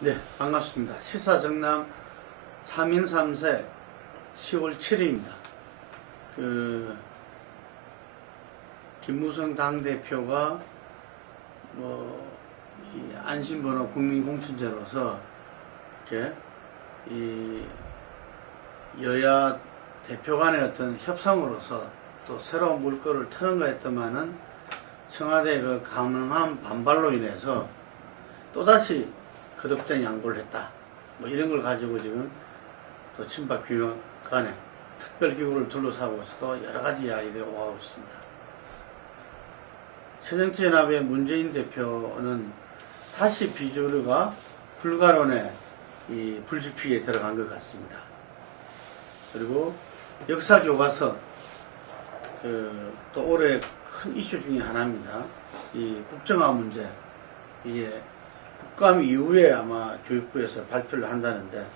네, 반갑습니다. 시사정남 3인 3세 10월 7일입니다. 김무성 당대표가 이 안심번호 국민공천제로서 이렇게 이 여야 대표 간의 어떤 협상으로서 또 새로운 물꼬를 트는가 했더만은 청와대 그 강한 반발로 인해서 또다시 거듭된 양보를 했다. 이런 걸 가지고 지금 또 친박 비명 간에 특별기구를 둘러싸고서도 여러 가지 이야기들이 오가고 있습니다. 새정치연합의 문재인 대표는 다시 비주류가 불가론의 이 불지피에 들어간 것 같습니다. 그리고 역사교과서 또 올해 큰 이슈 중에 하나입니다. 이 국정화 문제, 이게 국감 이후에 아마 교육부에서 발표를 한다는데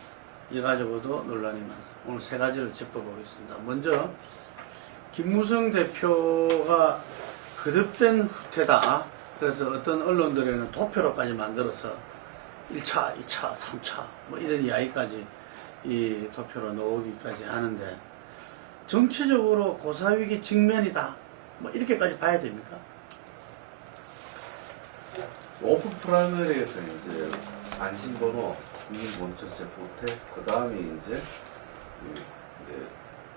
이 가지고도 논란이 많습니다. 오늘 세 가지를 짚어보겠습니다. 먼저 김무성 대표가 거듭된 후퇴다. 그래서 어떤 언론들에는 도표로까지 만들어서 1차, 2차, 3차 이런 이야기까지 이 도표로 넣기까지 하는데 정치적으로 고사위기 직면이다. 이렇게까지 봐야 됩니까? 오픈 프라이머리에서 이제 안심번호, 국민본처제 후퇴, 그 다음에 이제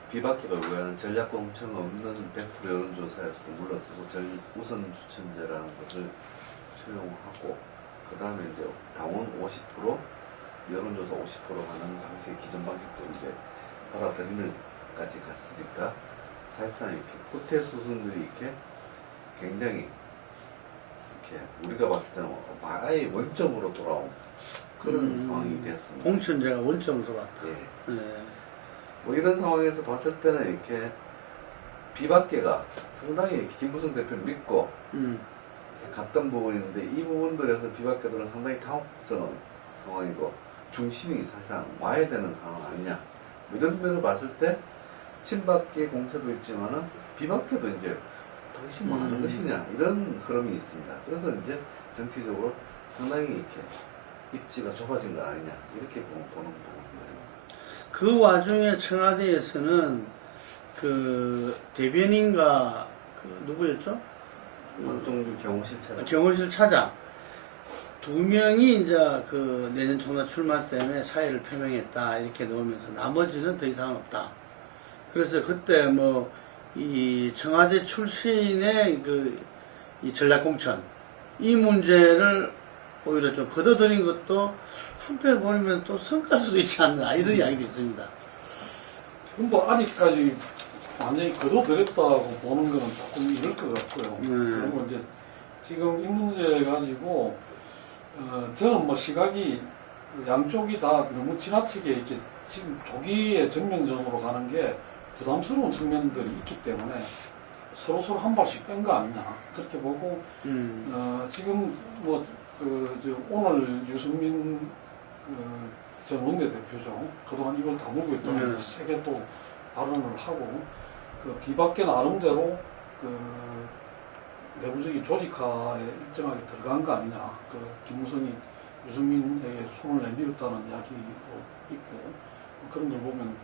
비박계가 요구하는 전략공천 없는 100% 여론조사에서도 물러서고 우선 추천제라는 것을 수용하고, 그 다음에 이제 당원 50%, 여론조사 50% 하는 방식의 기존 방식도 이제 받아들이는 까지 갔으니까 사실상 이렇게 후퇴 수순들이 이렇게 굉장히 이렇게 우리가 봤을 때는 아예 원점으로 돌아온 그런 상황이 됐습니다. 공천제가 원점으로 돌아왔다. 예. 네. 이런 상황에서 봤을 때는 이렇게 비박계가 상당히 이렇게 김무성 대표를 믿고 갔던 부분인데, 이 부분들에서 비박계들은 상당히 당혹스러운 상황이고 중심이 사실상 와야 되는 상황 아니냐, 이런 면을 봤을 때 친박계 공세도 있지만은 비박계도 이제 당신 뭐 하는 것이냐, 이런 흐름이 있습니다. 그래서 이제 정치적으로 상당히 이렇게 입지가 좁아진 거 아니냐, 이렇게 보는 부분입니다. 그 와중에 청와대에서는 그 대변인과 누구였죠? 박종주 경호실 차장 두 명이 이제 그 내년 총선 출마 때문에 사의를 표명했다 이렇게 넣으면서 나머지는 더 이상 없다. 그래서 그때 이 청와대 출신의 이 전략공천 이 문제를 오히려 좀 걷어들인 것도 한편 보면 또 성과일 수도 있지 않나, 이런 이야기도 있습니다. 근데 아직까지 완전히 걷어들였다고 보는 거는 조금 이럴 것 같고요. 그리고 이제 지금 이 문제 가지고 저는 시각이 양쪽이 다 너무 지나치게 이렇게 지금 조기에 정면전으로 가는 게 부담스러운 측면들이 있기 때문에 서로 한 발씩 뺀 거 아니냐, 그렇게 보고 지금 오늘 유승민 전 원내대표죠. 그동안 이걸 다물고 있다가 세게 또 발언을 하고, 비박계 나름대로 내부적인 조직화에 일정하게 들어간 거 아니냐, 김무성이 유승민에게 손을 내밀었다는 이야기도 있고, 그런 걸 보면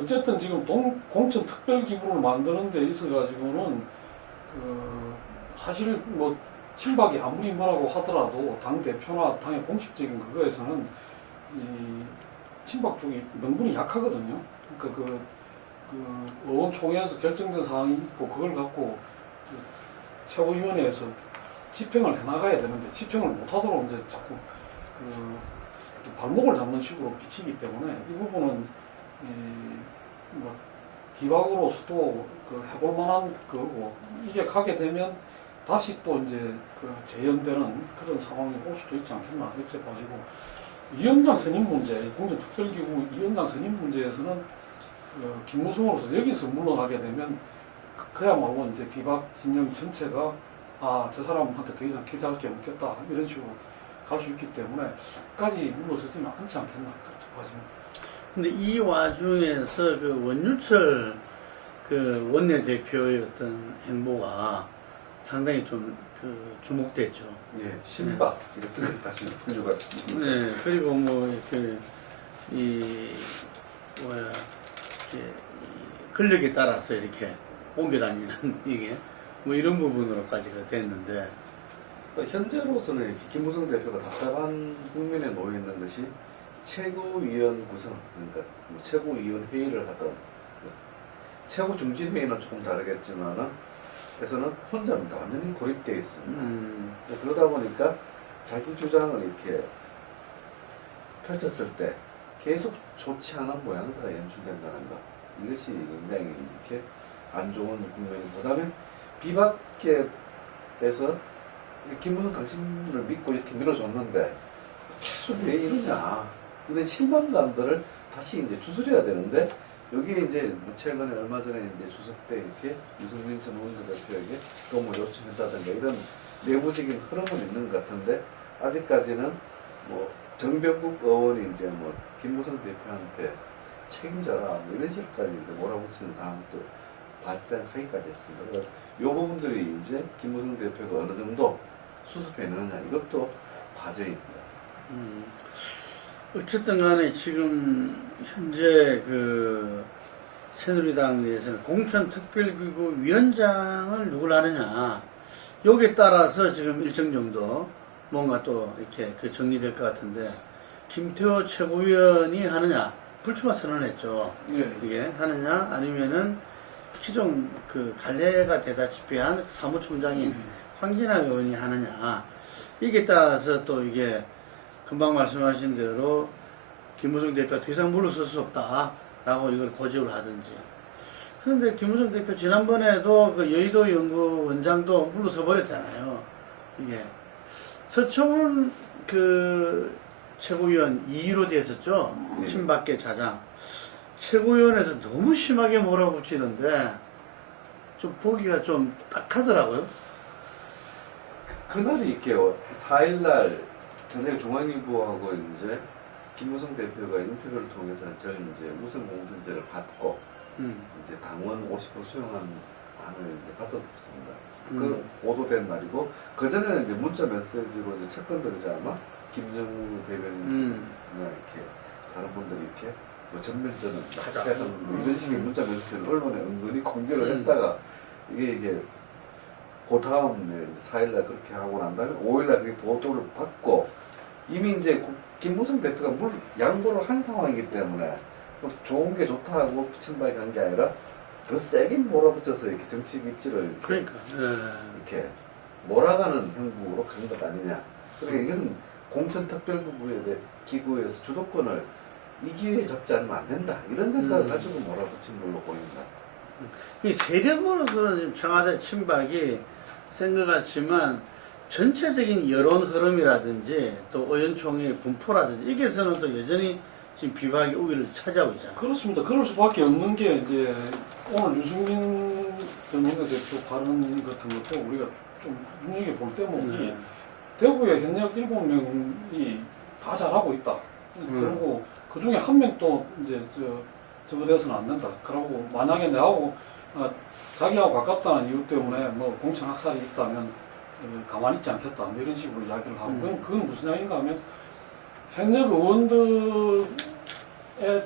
어쨌든 지금 공천 특별기구를 만드는 데 있어가지고는 사실 친박이 아무리 뭐라고 하더라도 당 대표나 당의 공식적인 그거에서는 이 친박 쪽이 명분이 약하거든요. 그러니까 의원총회에서 결정된 사항이 있고 그걸 갖고 최고위원회에서 집행을 해나가야 되는데 집행을 못하도록 이제 자꾸 발목을 잡는 식으로 비치기 때문에 이 부분은 기박으로서도 해볼 만한 거고, 이게 가게 되면 다시 또 이제 재연되는 그런 상황이 올 수도 있지 않겠나, 이렇게 봐지고, 위원장 선임 문제, 공천특별기구 위원장 선임 문제에서는 김무성으로서 여기서 물러나게 되면 그야말로 이제 비박 진영 전체가 저 사람한테 더 이상 기대할 게 없겠다, 이런 식으로 갈 수 있기 때문에 끝까지 물러서지는 않지 않겠나, 그렇게 봐집니다. 근데 이 와중에서 원유철 원내대표의 어떤 행보가 상당히 좀 주목됐죠. 예, 신박 이렇게 다시 분류가 됐습니다. 네, 그리고 뭐 이렇게 이 뭐야 이렇게 이 근력에 따라서 이렇게 옮겨 다니는 이게 뭐 이런 부분으로까지가 됐는데 현재로서는 이렇게 김무성 대표가 답답한 국면에 놓여 있는 것이 최고위원 구성, 그러니까 뭐 최고위원 회의를 하던 최고 중진 회의는 조금 다르겠지만은 에서는 혼자입니다. 완전히 고립되어 있습니다. 그러다 보니까 자기 주장을 이렇게 펼쳤을 때 계속 좋지 않은 모양새가 연출된다는 것, 이것이 굉장히 이렇게 안 좋은 국면이고, 그다음에 비박계에서 김무성 당신을 믿고 이렇게 밀어줬는데 계속 왜 이러냐, 이런 실망감들을 다시 이제 추스려야 되는데, 여기에 이제 뭐 최근에 얼마 전에 이제 추석 때 이렇게 유승민 전 원내대표에게 도움을 요청했다든가 이런 내부적인 흐름은 있는 것 같은데, 아직까지는 뭐 정병국 의원이 이제 뭐 김무성 대표한테 책임져라 뭐 이런 식까지 이제 몰아붙이는 상황도 발생하기까지 했습니다. 그래서 이 부분들이 이제 김무성 대표가 어느 정도 수습해내느냐, 이것도 과제입니다. 어쨌든 간에 지금 현재 그 새누리당 내에서는 공천특별기구 위원장을 누굴 하느냐, 여기에 따라서 지금 일정 정도 뭔가 또 이렇게 그 정리될 것 같은데, 김태호 최고위원이 하느냐, 불출마 선언을 했죠. 예. 이게 하느냐, 아니면은 기존 그 갈래가 되다시피 한 사무총장인 황진아 의원이 하느냐, 이게 따라서 또 이게 금방 말씀하신 대로 김무성 대표가 더 이상 물러설 수 없다라고 이걸 고집을 하든지. 그런데 김무성 대표 지난번에도 그 여의도 연구원장도 물러서 버렸잖아요. 이게 서청원 그 최고위원 2위로 됐었죠. 네. 친박계 자장. 최고위원에서 너무 심하게 몰아붙이던데 좀 보기가 좀 딱하더라고요. 그날이 있게요. 4일날 저녁에 중앙일보하고 이제 김무성 대표가 인터뷰를 통해서 저 이제 우선 공천제를 받고 이제 당원 50% 수용한 안을 이제 받아줬습니다. 그 보도된 날이고, 그 전에는 이제 문자 메시지로 이제 채권들이지 아마 김정우 대변인 이렇게 다른 분들이 이렇게 뭐 전면전은 하자. 뭐 이런 식의 문자 메시지를 언론에 은근히 공개를 했다가 이게 그 다음 4일날 그렇게 하고 난 다음에 5일날 그게 보도를 받고, 이미 이제 김무성 대표가 양보를 한 상황이기 때문에 뭐 좋은 게 좋다고 친박이 간 게 아니라 그 세게 몰아붙여서 이렇게 정치 입지를 그러니까. 이렇게 몰아가는 형국으로 간 것 아니냐. 그러니까 이것은 공천특별기구에서 주도권을 이 기회에 잡지 않으면 안 된다, 이런 생각을 가지고 몰아붙인 걸로 보입니다. 이 세력으로서는 지금 청와대 친박이 센 것 같지만 전체적인 여론 흐름이라든지 또 의원총회 분포라든지 이게서는 또 여전히 지금 비박이 우위를 차지하고 있잖아요. 그렇습니다. 그럴 수밖에 없는 게 이제 오늘 유승민 전 원내대표 발언 같은 것도 우리가 좀 눈여겨볼 대목이 대구에 현역 7명이 다 잘하고 있다. 그리고 그 중에 한 명도 이제 저거 돼서는 안 된다. 그러고 만약에 내하고 자기하고 가깝다는 이유 때문에 뭐 공천 학살이 있다면 가만히 있지 않겠다. 뭐 이런 식으로 이야기를 하고 그건 무슨 이야기인가 하면 현역 의원들에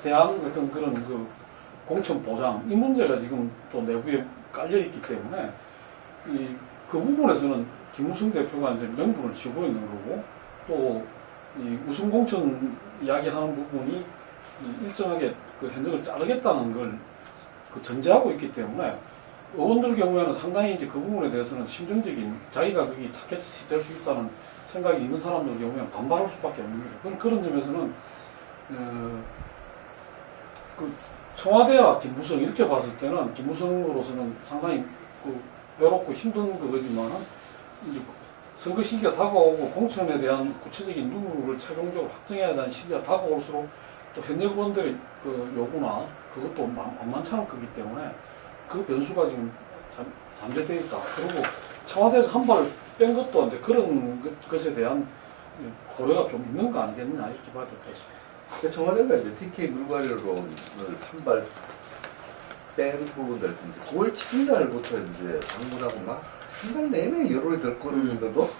대한 어떤 그런 그 공천 보장, 이 문제가 지금 또 내부에 깔려 있기 때문에 그 부분에서는 김무성 대표가 이제 명분을 쥐고 있는 거고, 또 이 우승 공천 이야기하는 부분이 일정하게 그 현역을 자르겠다는 걸 그 전제하고 있기 때문에 의원들 경우에는 상당히 이제 그 부분에 대해서는 심정적인, 자기가 거기 타겟이 될 수 있다는 생각이 있는 사람들 경우에는 반발할 수밖에 없는 거죠. 그런 점에서는 그 청와대와 김무성 이렇게 봤을 때는 김무성으로서는 상당히 그 외롭고 힘든 그거지만은 이제 선거 시기가 다가오고 공천에 대한 구체적인 누구를 최종적으로 확정해야 되는 시기가 다가올수록 또 현역 의원들의 그 요구나 그것도 만만치 않을 거기 때문에 그 변수가 지금 잠재되어 있다. 그리고 청와대에서 한 발을 뺀 것도 이제 그런 것에 대한 고려가 좀 있는 거 아니겠느냐, 이렇게 봐야 될 것 같습니다. 청와대가 이제 TK 물갈이로 한 발 뺀 부분들, 이제 9월 7일 날부터 이제 방문하고 막 한 달 내내 여론이 될 거는데도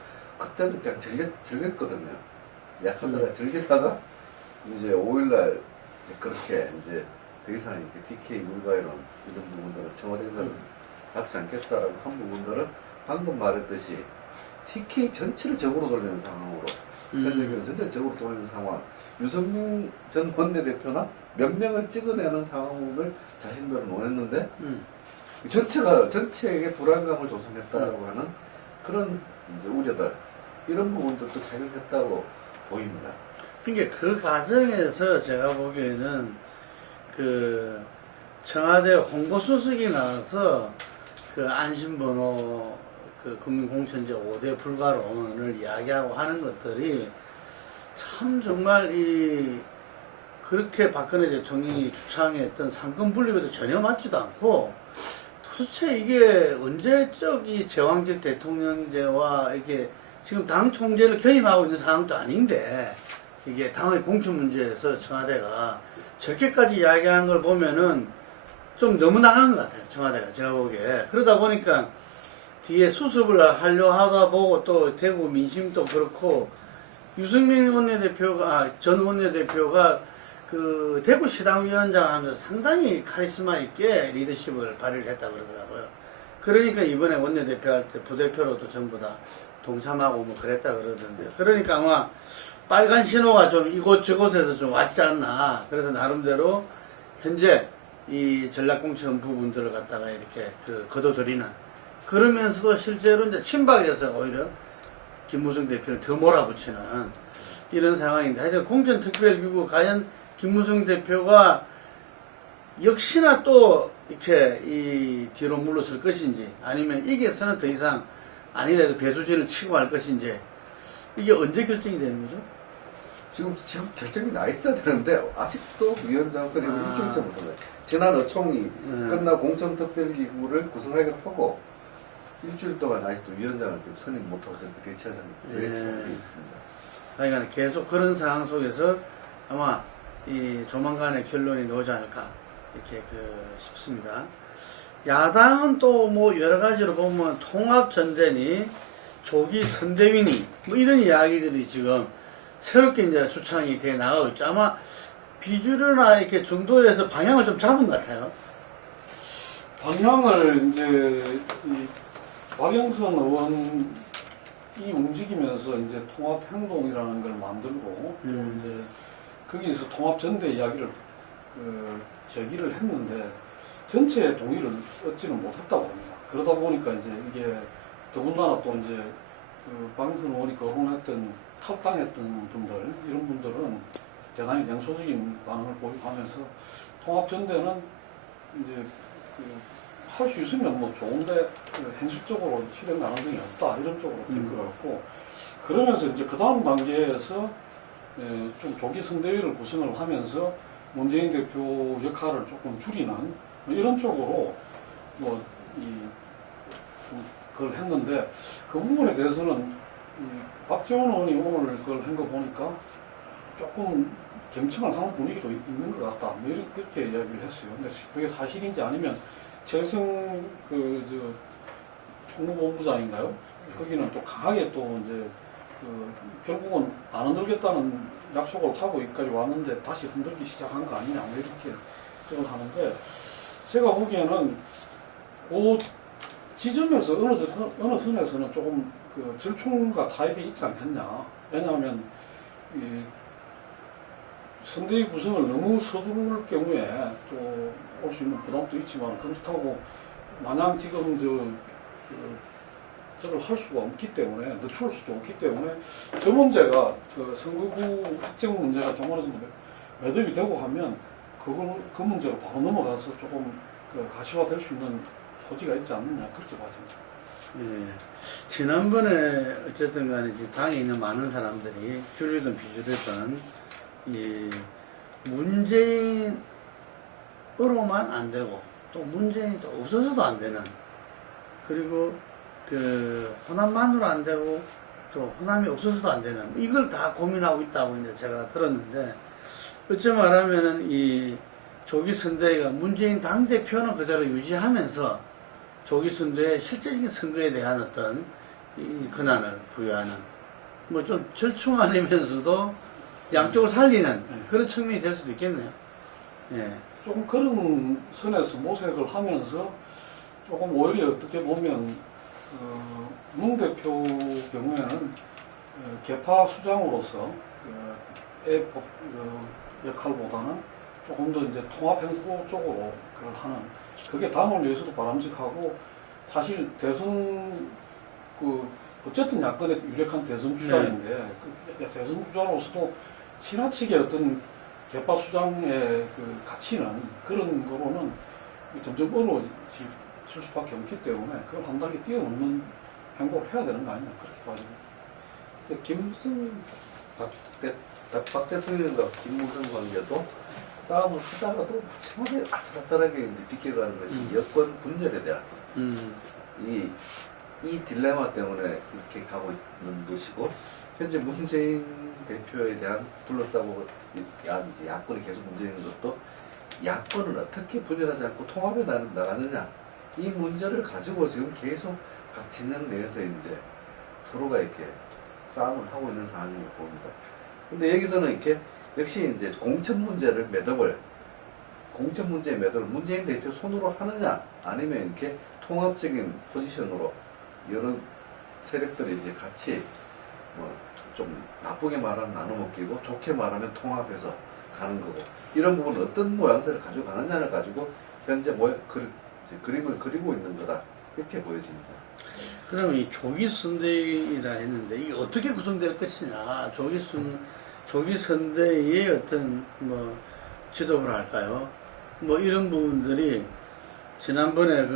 그때는 그냥 즐겼거든요. 약하다가 즐기다가 이제 5일날 그렇게 이제 더 이상 이렇게 DK 물가이론 이런 부분들은 청와대에서는 받지 않겠다라고 한 부분들은 방금 말했듯이 TK 전체를 적으로 돌리는 상황으로 현역을 전체를 적으로 돌리는 상황, 유승민 전 원내대표나 몇 명을 찍어내는 상황을 자신들은 원했는데 전체에게 불안감을 조성했다고 하는 그런 이제 우려들, 이런 부분들도 작용했다고 보입니다. 그러니까 그 과정에서 제가 보기에는 그 청와대 홍보수석이 나와서 그 안심번호 그 국민공천제 5대 불가론을 이야기하고 하는 것들이 참 정말 그렇게 박근혜 대통령이 주창했던 상권 분립에도 전혀 맞지도 않고, 도대체 이게 언제적 이 제왕적 대통령제와 이게 지금 당 총재를 견임하고 있는 상황도 아닌데, 이게 당의 공천 문제에서 청와대가 저렇게까지 이야기한 걸 보면은 좀 너무 나간 것 같아요, 청와대가. 제가 보기에. 그러다 보니까 뒤에 수습을 하려 하다 보고 또 대구 민심도 그렇고, 유승민 원내대표가, 전 원내대표가 그 대구 시당위원장 하면서 상당히 카리스마 있게 리더십을 발휘를 했다고 그러더라고요. 그러니까 이번에 원내대표 할 때 부대표로도 전부 다 동참하고 뭐 그랬다 그러던데. 그러니까 아마 빨간 신호가 좀 이곳저곳에서 좀 왔지 않나. 그래서 나름대로 현재 이 전략공천 부분들을 갖다가 이렇게 거둬들이는, 그러면서도 실제로 이제 친박에서 오히려 김무성 대표를 더 몰아붙이는 이런 상황인데, 하여튼 공천특별기구 과연 김무성 대표가 역시나 또 이렇게 이 뒤로 물러설 것인지, 아니면 이게서는 더 이상 아니라도 배수진을 치고 할 것인지, 이게 언제 결정이 되는 거죠? 지금 결정이 나 있어야 되는데 아직도 위원장 선임을 일주일째 못하네. 지난 어총이 끝나 공천특별기구를 구성하기로 하고 일주일 동안 아직도 위원장을 지금 선임 못하고 저렇게 대치하고 있습니다. 그러니까 계속 그런 상황 속에서 아마 이 조만간에 결론이 나오지 않을까 이렇게 싶습니다. 야당은 또 뭐 여러 가지로 보면 통합전대니 조기 선대위니 뭐 이런 이야기들이 지금 새롭게 이제 주창이 돼 나가고 있죠. 아마 비주류나 이렇게 정도에서 방향을 좀 잡은 것 같아요. 방향을 이제 이 박영선 의원이 움직이면서 이제 통합행동이라는 걸 만들고 또 이제 거기서 통합전대 이야기를 제기를 했는데 전체의 동의를 얻지는 못했다고 합니다. 그러다 보니까 이제 이게 더군다나 또 이제 박영선 의원이 거론했던 탈당했던 분들, 이런 분들은 대단히 냉소적인 반응을 보이면서 통합전대는 이제 할 수 있으면 뭐 좋은데 현실적으로 실행 가능성이 없다, 이런 쪽으로 된 것 같고, 그러면서 이제 그 다음 단계에서 좀 조기 선대위를 구성을 하면서 문재인 대표 역할을 조금 줄이는 이런 쪽으로 뭐 좀 그걸 했는데, 그 부분에 대해서는 박지원 의원이 오늘 그걸 한 거 보니까 조금 경청을 하는 분위기도 있는 것 같다, 뭐 이렇게 이야기를 했어요. 근데 그게 사실인지 아니면 최승 총무본부장인가요? 거기는 또 강하게 또 이제 결국은 안 흔들겠다는 약속을 하고 여기까지 왔는데 다시 흔들기 시작한 거 아니냐, 뭐 이렇게 생각을 하는데, 제가 보기에는 그 지점에서 어느 선에서는 조금 절충과 타협이 있지 않겠냐. 왜냐하면 이 선대위 구성을 너무 서두를 경우에 또 올 수 있는 부담도 있지만, 그렇다고 마냥 지금 저걸 할 수가 없기 때문에, 늦출 수도 없기 때문에, 저 문제가 선거구 확정 문제가 좀 어느 정도 매듭이 되고 하면 그 문제로 바로 넘어가서 조금 가시화될 수 있는 소지가 있지 않느냐, 그렇게 봐집니다. 예. 지난번에 어쨌든 간에 당에 있는 많은 사람들이 주류든 비주류든 이 문재인으로만 안 되고 또 문재인이 또 없어서도 안 되는, 그리고 호남만으로 안 되고 또 호남이 없어서도 안 되는, 이걸 다 고민하고 있다고 이제 제가 들었는데, 어찌 말하면은 이 조기 선대위가 문재인 당대표는 그대로 유지하면서 조기 선대의 실제적인 선거에 대한 어떤 이 권한을 부여하는 뭐 좀 절충 아니면서도 양쪽을 살리는 네. 그런 측면이 될 수도 있겠네요. 예. 조금 그런 선에서 모색을 하면서 조금 오히려 어떻게 보면 문 대표 경우에는 개파 수장으로서 역할보다는 조금 더 이제 통합 행보 쪽으로 그걸 하는 그게 당을 위해서도 바람직하고 사실 대선 어쨌든 야권의 유력한 대선 주자인데 그 대선 주자로서도 지나치게 어떤 개파 수장의 그 가치는 그런 거로는 점점 어려워질 수밖에 없기 때문에 그걸 한 단계 뛰어넘는 행보를 해야 되는 거 아니냐 그렇게 봐요. 김무성 박 대통령과 김무성 관계도 싸움을 하다가도 마지막에 아슬아슬하게 이제 비껴가는 것이 여권 분열에 대한 이 딜레마 때문에 이렇게 가고 있는 것이고 현재 문재인 대표에 대한 둘러싸고 이제 야권이 계속 문제인 것도 야권을 어떻게 분열하지 않고 통합에 나가느냐 이 문제를 가지고 지금 계속 각 진영 내에서 이제 서로가 이렇게 싸움을 하고 있는 상황이라고 봅니다. 근데 여기서는 이렇게 역시 이제 공천 문제의 매듭을 문재인 대표 손으로 하느냐 아니면 이렇게 통합적인 포지션으로 여러 세력들이 이제 같이 뭐 좀 나쁘게 말하면 나눠 먹기고 좋게 말하면 통합해서 가는 거고 이런 부분은 어떤 모양새를 가져가느냐를 가지고 현재 그림을 그리고 있는 거다 이렇게 보여집니다. 그러면 이 조기 선대위라 했는데 이게 어떻게 구성될 것이냐 조기 선대위의 어떤 뭐 지도부를 할까요? 뭐 이런 부분들이 지난번에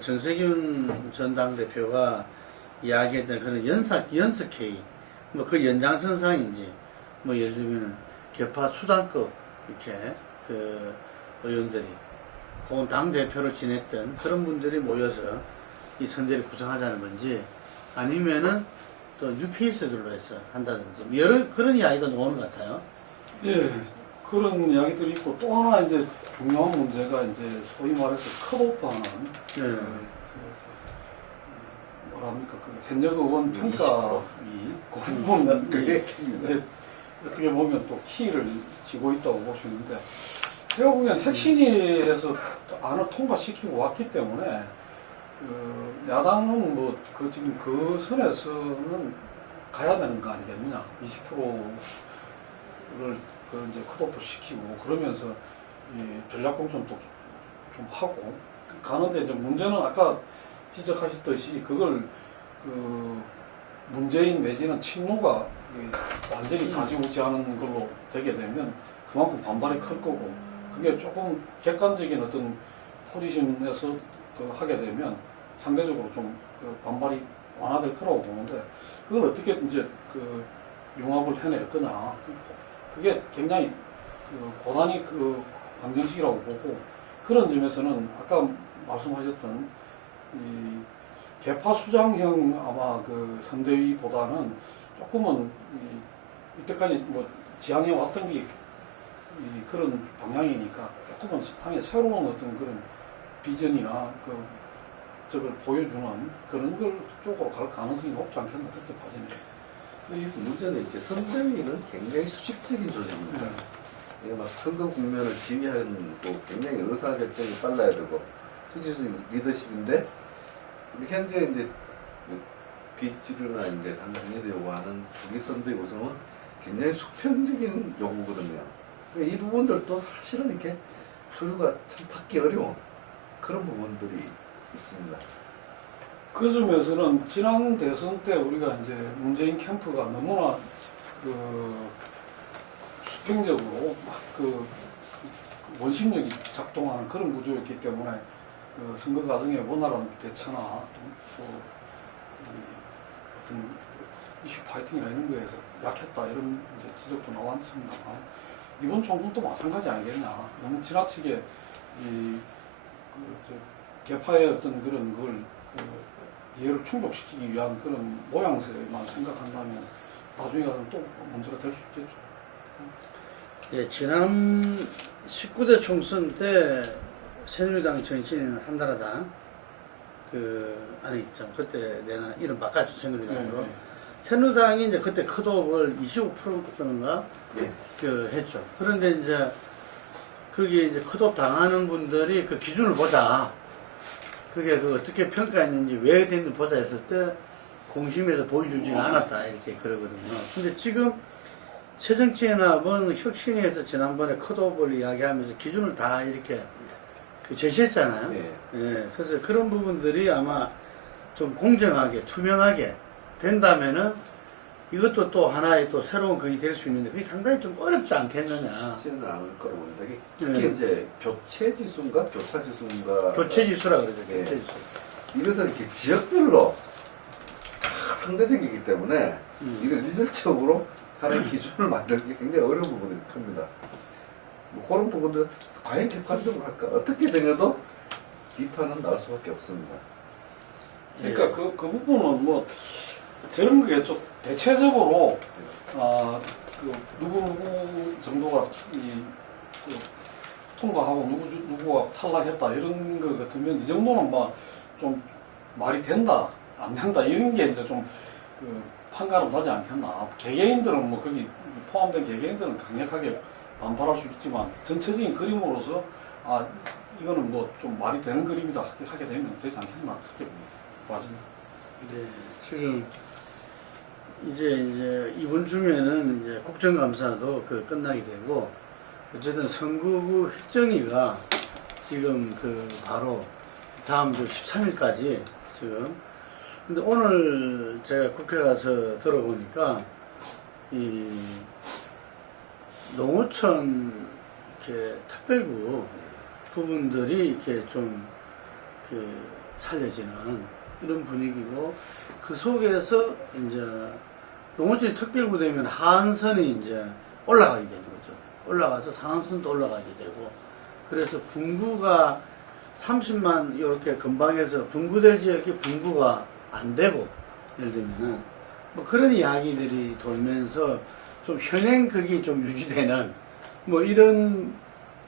정세균 전 당대표가 이야기했던 그런 연석회의 뭐 그 연장선상인지 뭐 예를 들면 개파 수장급 이렇게 그 의원들이 혹은 당대표를 지냈던 그런 분들이 모여서 이 선대를 구성하자는 건지 아니면은 또 뉴페이스들로 해서 한다든지 뭐 여러 그런 이야기가 나오는 것 같아요. 예, 그런 이야기들이 있고 또 하나 이제 중요한 문제가 이제 소위 말해서 컷오프하는 뭐랍니까 그 현역 의원 평가위 그 부분이 이제 어떻게 보면 또 키를 쥐고 있다고 보시는데 제가 보면 핵심위에서 안을 통과시키고 왔기 때문에 야당은 지금 그 선에서는 가야 되는 거 아니겠느냐 20%를 이제 컷오프 시키고 그러면서 이 전략 공천도 좀 하고 가는데 이제 문제는 아까 지적하셨듯이 그걸 문재인 내지는 친노가 완전히 좌지우지하는 걸로 되게 되면 그만큼 반발이 클 거고 그게 조금 객관적인 어떤 포지션에서 하게 되면 상대적으로 좀 반발이 완화될 거라고 보는데 그걸 어떻게 이제 융합을 해낼 거냐 그게 굉장히 고난이 방정식이라고 보고 그런 점에서는 아까 말씀하셨던 이 개파 수장형 아마 선대위보다는 조금은 이때까지 뭐 지향해 왔던 게 그런 방향이니까 조금은 당의 새로운 어떤 그런 비전이나 저걸 보여주는 그런 걸 쪽으로 갈 가능성이 높지 않겠나 그렇게 봐지네요. 여기서 문제는 이렇게 선대위는 굉장히 수직적인 조직입니다. 이게 막 선거 국면을 지휘하는 굉장히 의사결정이 빨라야 되고 수직적인 리더십인데 현재 이제 비주류나 이제 당선인이 요구하는 조기 선대위 구성은 굉장히 수평적인 요구거든요. 이 부분들도 사실은 이렇게 조류가 참 받기 어려운 그런 부분들이 있습니다. 그 점에서는 지난 대선 때 우리가 이제 문재인 캠프가 너무나 수평적으로 원심력이 작동하는 그런 구조였기 때문에 선거 과정에 원활한 대처나 또 어떤 이슈 파이팅이나 이런 거에서 약했다 이런 이제 지적도 나왔습니다만 이번 총선도 마찬가지 아니겠냐. 너무 지나치게 개파의 어떤 그런 걸 이해를 충족시키기 위한 그런 모양새만 생각한다면 나중에 가서 또 문제가 될 수 있겠죠. 예, 지난 19대 총선 때 새누리당이 정치인 한나라당 그때 내가 이름 바꿨죠 새누리당으로. 새누당이 이제 그때 컷오프를 25%인가 예. 그 했죠. 그런데 이제 거기에 이제 컷오프 당하는 분들이 그 기준을 보자. 그게 그 어떻게 평가했는지 왜 됐는지 보자 했을 때 공심에서 보여주지는 않았다 이렇게 그러거든요. 근데 지금 새정치연합은 혁신위에서 지난번에 컷오프를 이야기하면서 기준을 다 이렇게 그 제시했잖아요. 예. 예, 그래서 그런 부분들이 아마 좀 공정하게 투명하게 된다면은 이것도 또 하나의 또 새로운 그게 될 수 있는데 그게 상당히 좀 어렵지 않겠느냐. 쉽지는 않을 거라고 봅니다. 특히 네. 이제 교체 지수인가 교차 지수인가 교체 지수라 그러죠. 예. 교체 지수. 이것은 이렇게 지역별로 다 상대적이기 때문에 이걸 일률적으로 하는 기준을 만드는 게 굉장히 어려운 부분이 큽니다. 뭐 그런 부분들 과연 객관적으로 할까? 어떻게 정해도 비판은 나올 수밖에 없습니다. 그러니까 예. 그 부분은 뭐 저런 게 좀 대체적으로 그 누구 정도가 그 통과하고 누구가 탈락했다 이런 거 같으면 이 정도는 뭐 좀 말이 된다 안 된다 이런 게 이제 좀 그 판가름 나지 않겠나. 개개인들은 뭐 거기 포함된 개개인들은 강력하게 반발할 수 있지만 전체적인 그림으로서 이거는 뭐 좀 말이 되는 그림이다 하게 되면 되지 않겠나 그렇게 봐집니다. 네, 지금 이제 이번 주면은 이제 국정감사도 그 끝나게 되고 어쨌든 선거구 획정위가 지금 그 바로 다음 주 13일까지 지금 근데 오늘 제가 국회 가서 들어보니까 이 농어촌 이렇게 특별구 부분들이 이렇게 좀 그 살려지는 이런 분위기고 그 속에서 이제 농어촌이 특별구 되면 하한선이 이제 올라가게 되는 거죠. 올라가서 상한선도 올라가게 되고 그래서 분구가 30만 이렇게 근방에서 분구될 지역이 분구가 안 되고 예를 들면은 뭐 그런 이야기들이 돌면서 좀 현행극이 좀 유지되는 뭐 이런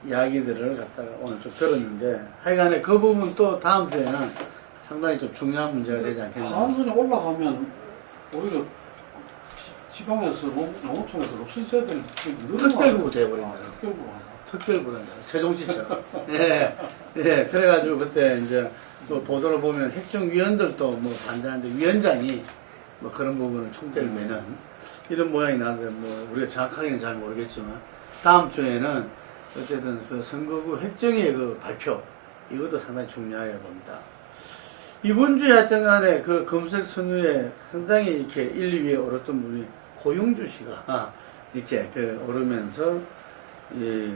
이야기들을 갖다가 오늘 좀 들었는데 하여간에 그 부분 또 다음 주에는 상당히 좀 중요한 문제가 되지 않겠나. 하한선이 올라가면 오히려 지방에서 농어촌에서 롭스제들 특별구 돼버린다. 특별구. 특별구란다. 세종시처럼. 예, 예. 그래가지고 그때 이제 또 보도를 보면 획정위원들도 뭐 반대하는데 위원장이 뭐 그런 부분을 총대를 매는 이런 모양이 나는데 뭐 우리가 정확하게는 잘 모르겠지만 다음 주에는 어쨌든 그 선거구 획정위의 그 발표 이것도 상당히 중요하게 봅니다. 이번 주에 하여튼 간에 그 검색 선우에 상당히 이렇게 1, 2위에 오랐던 분이 고용주 씨가 이렇게 그 오르면서 이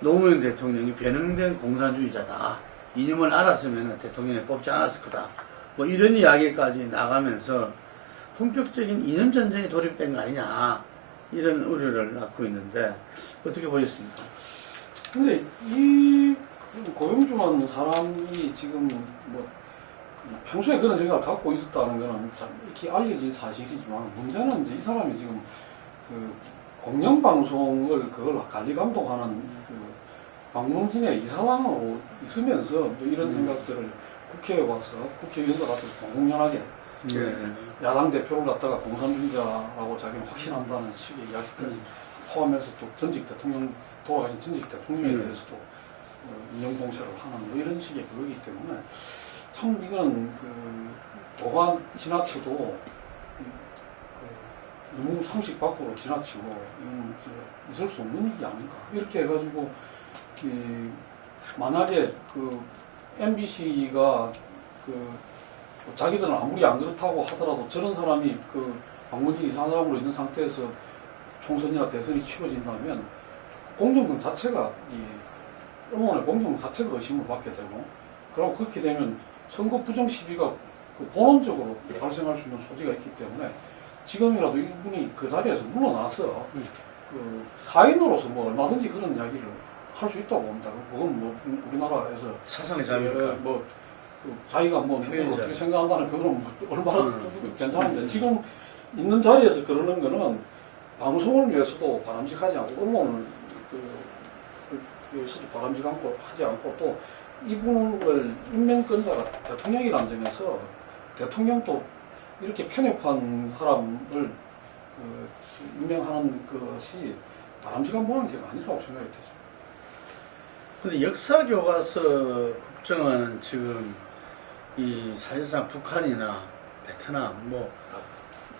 노무현 대통령이 변형된 공산주의자다. 이념을 알았으면 대통령에 뽑지 않았을 거다. 뭐 이런 이야기까지 나가면서 본격적인 이념 전쟁에 돌입된 거 아니냐. 이런 우려를 낳고 있는데 어떻게 보셨습니까? 근데 이 고용주라는 사람이 지금 뭐 평소에 그런 생각을 갖고 있었다는 거는 참 이렇게 알려진 사실이지만 문제는 이제 이 사람이 지금 그 공영방송을 그걸 관리 감독하는 그 방문진의 이사장으로 있으면서 뭐 이런 생각들을 국회에 와서 국회의원들 앞에서 공공연하게 네. 야당 대표를 갖다가 공산주의자라고 자기는 확신한다는 식의 이야기까지 포함해서 또 전직 대통령 돌아가신 전직 대통령에 대해서도 인용 공세를 하는 뭐 이런 식의 그거기 때문에 참 이건 그 도가 지나쳐도 너무 상식 밖으로 지나치고 이건 있을 수 없는 일이 아닌가 이렇게 해가지고 만약에 그 MBC가 그 자기들은 아무리 안 그렇다고 하더라도 저런 사람이 그 방문진 이사장으로 있는 상태에서 총선이나 대선이 치러진다면 공정성 자체가 이 언론의 공정성 자체가 의심을 받게 되고 그리고 그렇게 되면 선거 부정 시비가 그 본원적으로 발생할 수 있는 소지가 있기 때문에 지금이라도 이분이 그 자리에서 물러나서 그 사인으로서 뭐 얼마든지 그런 이야기를 할 수 있다고 봅니다. 그건 뭐 우리나라에서 사상의 자유니까. 뭐 그 자기가 뭐 누구를 어떻게 생각한다는 그거는 뭐 얼마나 괜찮은데 지금 있는 자리에서 그러는 거는 방송을 위해서도 바람직하지 않고 언론을 위해서도 바람직 않고 하지 않고 또 이분을 임명권자가 대통령이라는 점에서 대통령도 이렇게 편협한 사람을 임명하는 것이 바람직한 모양새가 아니라고 생각이 되죠. 근데 역사 교과서 국정화는 지금 이 사실상 북한이나 베트남 뭐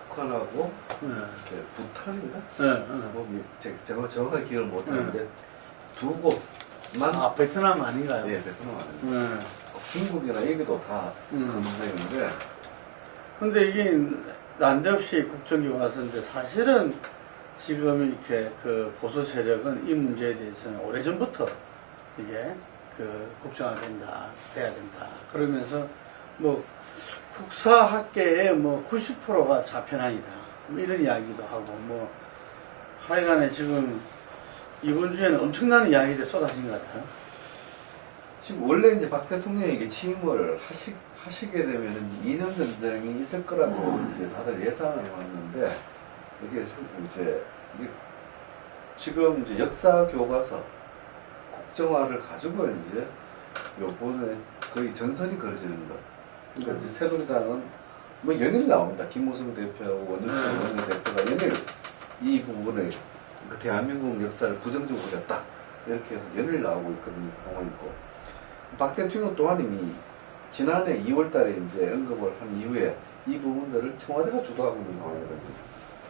북한하고 예, 이렇게 부탄인가? 예, 예. 뭐 제가 정확하게 기억을 못하는데 두 곳만 아 베트남 아닌가요? 예, 베트남 아닙니다. 예. 중국이나 여기도 다 검색인데 근데 이게 난데없이 국정교과서인데 사실은 지금 이렇게 그 보수 세력은 이 문제에 대해서는 오래전부터 이게 그 국정화된다, 돼야 된다. 그러면서 뭐 국사학계의 뭐 90%가 좌편향이다. 뭐 이런 이야기도 하고 뭐 하여간에 지금 이번 주에는 엄청난 이야기들이 쏟아진 것 같아요. 지금 원래 이제 박 대통령에게 취임을 하시게 되면은 2년 전쟁이 있을 거라고 이제 다들 예상을 해왔는데 이게 이제 지금 이제 역사 교과서 국정화를 가지고 이제 요번에 거의 전선이 그려지는 것. 그러니까 이제 새누리당은 뭐 연일 나옵니다. 김무성 대표하고 원정철 원내대표가 연일 이 부분을 그 대한민국 역사를 부정적으로 그렸다 이렇게 해서 연일 나오고 있거든요. 상황이고 박 대통령 또한 이미 지난해 2월달에 이제 언급을 한 이후에 이 부분들을 청와대가 주도하고 있는 상황이거든요.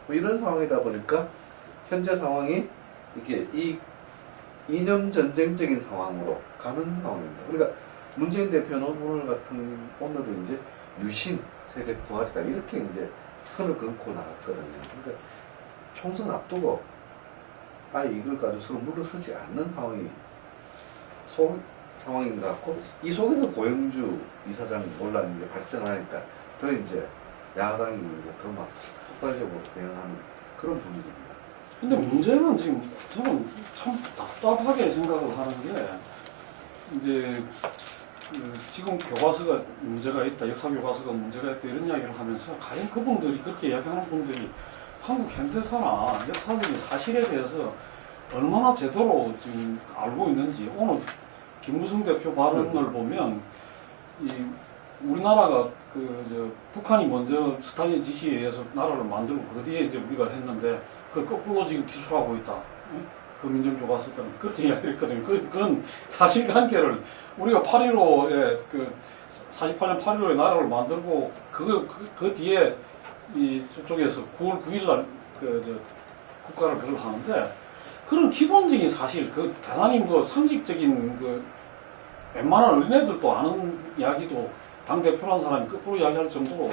뭐 이런 상황이다 보니까 현재 상황이 이렇게 이 이념 전쟁적인 상황으로 가는 상황입니다. 그러니까 문재인 대표는 오늘은 이제 유신 세력 부활이다 이렇게 이제 선을 긋고 나갔거든요. 그러니까 총선 앞두고 아예 이걸 가지고 서로 물러서지 않는 상황인 것 같고 이 속에서 고영주 이사장 논란이 이제 발생하니까 더 이제 야당이 이제 더 막 폭발적으로 대응하는 그런 분위기입니다. 근데 문제는 지금 저는 참 답답하게 생각을 하는 게 이제 지금 교과서가 문제가 있다, 역사 교과서가 문제가 있다 이런 이야기를 하면서 과연 그분들이 그렇게 이야기하는 분들이 한국 현대사나 역사적인 사실에 대해서 얼마나 제대로 지금 알고 있는지 오늘 김무성 대표 발언을 보면 이 우리나라가 북한이 먼저 스탈린 지시에 의해서 나라를 만들고 그 뒤에 이제 우리가 했는데 그걸 거꾸로 지금 기술하고 있다. 그 민정교과서 때는 그렇게 이야기했거든요. 그건 사실관계를 우리가 8.15에 48년 8.15에 나라를 만들고 그 뒤에 이 저쪽에서 9월 9일 날 국가를 그걸 하는데 그런 기본적인 사실 대단히 뭐 상식적인 웬만한 어린애들도 아는 이야기도 당 대표라는 사람이 거꾸로 이야기할 정도로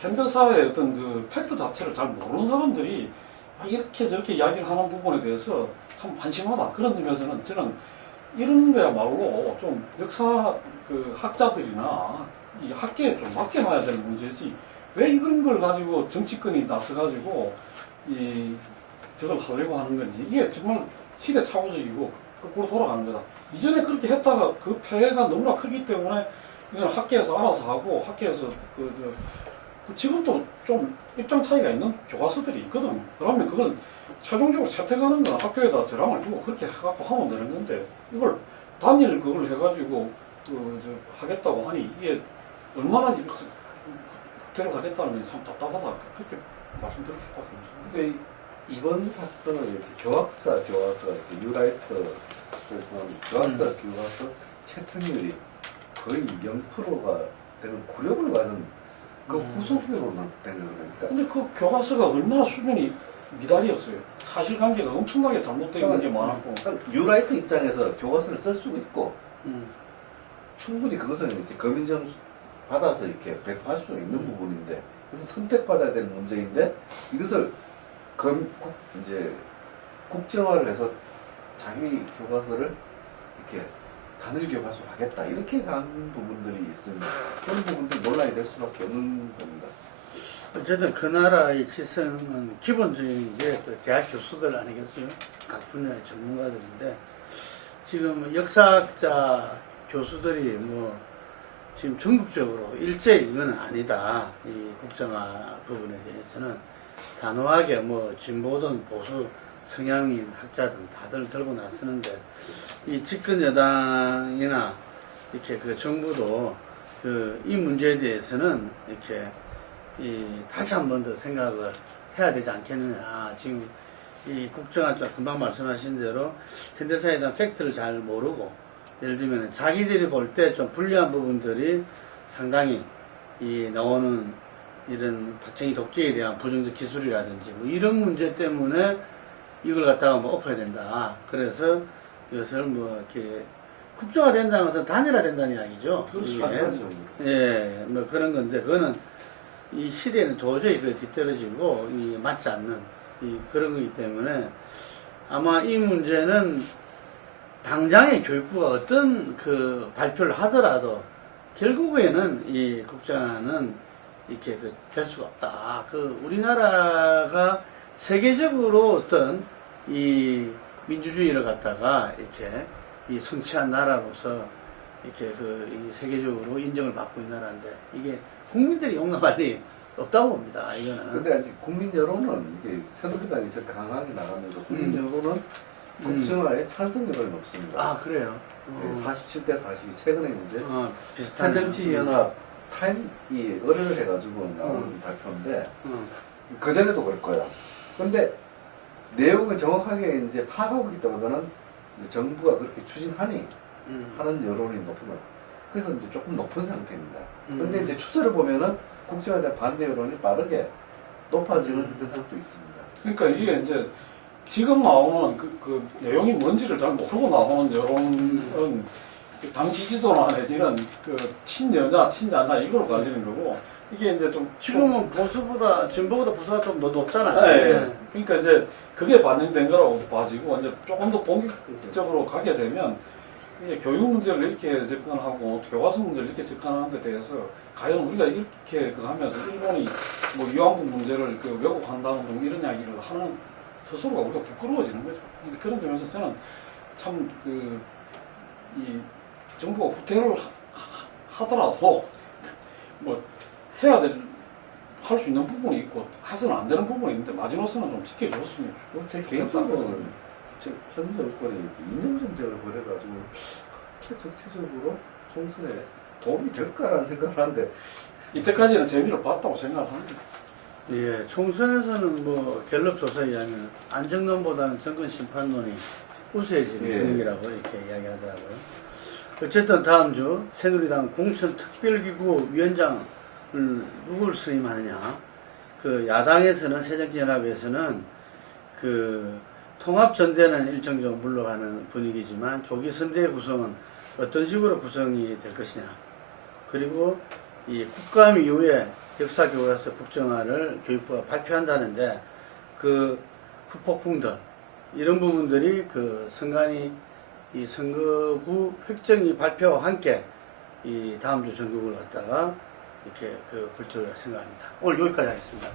현대사의 어떤 팩트 자체를 잘 모르는 사람들이 이렇게 저렇게 이야기를 하는 부분에 대해서 참 한심하다. 그런 점에서는 저는 이런 데야말로 좀 역사 학자들이나 이 학계에 좀 맡겨놔야 되는 문제지. 왜 이런 걸 가지고 정치권이 나서가지고 저걸 하려고 하는 건지. 이게 정말 시대착오적이고 거꾸로 돌아가는 거다. 이전에 그렇게 했다가 그 폐해가 너무나 크기 때문에 이건 학계에서 알아서 하고 학계에서 지금도 좀 입장 차이가 있는 교과서들이 있거든. 그러면 그걸 최종적으로 채택하는 건 학교에다 저랑을 주고 그렇게 해갖고 하면 되는 건데 이걸 단일 그걸 해가지고 하겠다고 하니 이게 얼마나 국대를 가겠다는 게 참 답답하다. 그렇게 말씀드릴 수밖에 없습니다. 그러니까 이번 사건은 이렇게 교과서 이렇게 유라이트 그래서 교과서 교과서 채택률이 거의 0%가 되는 굴욕을 받은 그 후속으로 된 거니까. 근데 그 교과서가 얼마나 수준이 미달이었어요. 사실관계가 엄청나게 잘못되어 있는 게 많았고. 유라이트 입장에서 교과서를 쓸 수도 있고 충분히 그것은 이렇게 검인정 받아서 이렇게 배포할 수 있는 부분인데 그래서 선택받아야 되는 문제인데 이것을 이제 국정화를 해서 자기 교과서를 이렇게 단일 교과서 하겠다 이렇게 간 부분들이 있습니다. 그런 부분들이 논란이 될 수밖에 없는 겁니다. 어쨌든 그 나라의 지성은 기본적인 게 그 대학 교수들 아니겠어요? 각 분야의 전문가들인데 지금 역사학자 교수들이 뭐 지금 전국적으로 일제히 이건 아니다. 이 국정화 부분에 대해서는 단호하게 뭐 진보든 보수 성향인 학자든 다들 들고 나서는데 이 집권 여당이나 이렇게 그 정부도 이 문제에 대해서는 이렇게 다시 한 번 더 생각을 해야 되지 않겠느냐. 지금 이 국정화자 금방 말씀하신 대로 현대사에 대한 팩트를 잘 모르고 예를 들면 자기들이 볼 때 좀 불리한 부분들이 상당히 나오는 이런 박정희 독재에 대한 부정적 기술이라든지 뭐 이런 문제 때문에 이걸 갖다가 뭐 엎어야 된다. 그래서 이것을 뭐 이렇게 국정화 된다는 것은 단일화 된다는 이야기죠. 그렇죠. 한 가지 정도. 예, 뭐 그런 건데 그거는 이 시대에는 도저히 그 뒤떨어지고 맞지 않는 그런 거기 때문에 아마 이 문제는 당장의 교육부가 어떤 그 발표를 하더라도 결국에는 이 국정화는 이렇게 될 수가 없다. 우리나라가 세계적으로 어떤 이 민주주의를 갖다가 이렇게 성취한 나라로서 이렇게 이 세계적으로 인정을 받고 있는 나라인데 이게 국민들이 용납할 리 없다고 봅니다. 이거는. 근데 아직 국민 여론은 이게 새누리당이 이렇게 강하게 나가면서 국민 여론은 국정화에 찬성 여론이 높습니다. 아 그래요. 47대 42 최근에 이제 비슷한 새정치연합 타임이 의뢰를 해가지고 나온 발표인데 그 전에도 그럴 거야. 근데 내용을 정확하게 이제 파악하고 있기 때문에 이제 정부가 그렇게 추진하니 하는 여론이 높은 거. 그래서 이제 조금 높은 상태입니다. 근데 이제 추세를 보면은 국정화에 대한 반대 여론이 빠르게 높아지는 현상도 있습니다. 그러니까 이게 이제 지금 나오는 그 내용이 뭔지를 잘 모르고 나오는 여론은 당 지지도나 내지는 친여냐 친야냐 이걸 가지는 거고 이게 이제 좀 지금은 보수보다 진보보다 보수가 좀 더 높잖아요. 네. 그러니까 이제 그게 반영된 거라고 봐지고 이제 조금 더 본격적으로 가게 되면 이제 교육 문제를 이렇게 접근하고 교과서 문제를 이렇게 접근하는 데 대해서 과연 우리가 이렇게 하면서 일본이 뭐 위안부 문제를 왜곡한다는 등 이런 이야기를 하는 스스로가 우리가 부끄러워지는 거죠. 근데 그런 점에서 저는 참 이 정부가 후퇴를 하더라도 뭐 해야 할 수 있는 부분이 있고 해서는 안 되는 부분이 있는데 마지노선은 좀 지켜줬으면 제 개인적으로는 현 정권이 이념 정책을 벌여가지고 그렇게 정치적으로 총선에 도움이 될까라는 생각을 하는데 이때까지는 재미를 봤다고 생각을 합니다. 예, 총선에서는 뭐 갤럽 조사에 의하면 안정론보다는 정권 심판론이 우세해지는 분위기라고 이렇게 이야기하더라고요. 어쨌든 다음 주 새누리당 공천특별기구 위원장을 누굴 선임하느냐. 야당에서는 새정치연합에서는 통합전대는 일정적으로 물러가는 분위기지만 조기 선대 구성은 어떤 식으로 구성이 될 것이냐. 그리고 이 국감 이후에 역사교과서 국정화를 교육부가 발표한다는데 후폭풍들 이런 부분들이 선관위 이 선거구 획정이 발표와 함께 이 다음 주 전국을 갖다가 이렇게 불태울 생각합니다. 오늘 여기까지 하겠습니다.